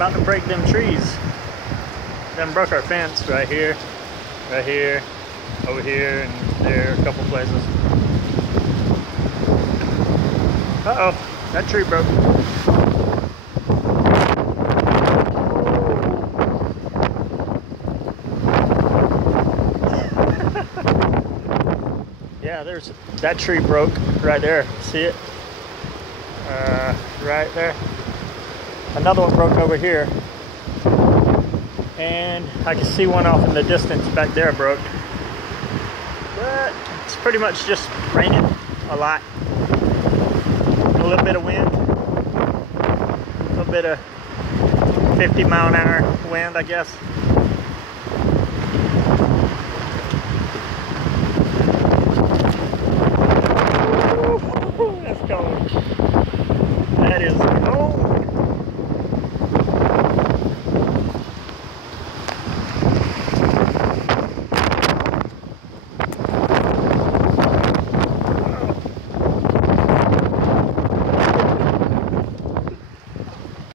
about to break them trees. Them broke our fence right here, over here, and there, a couple places. Uh-oh, that tree broke. Yeah, there's that tree broke right there. See it? Right there. Another one broke over here. And I can see one off in the distance back there broke. But it's pretty much just raining a lot. A little bit of wind. A little bit of 50 mile an hour wind, I guess.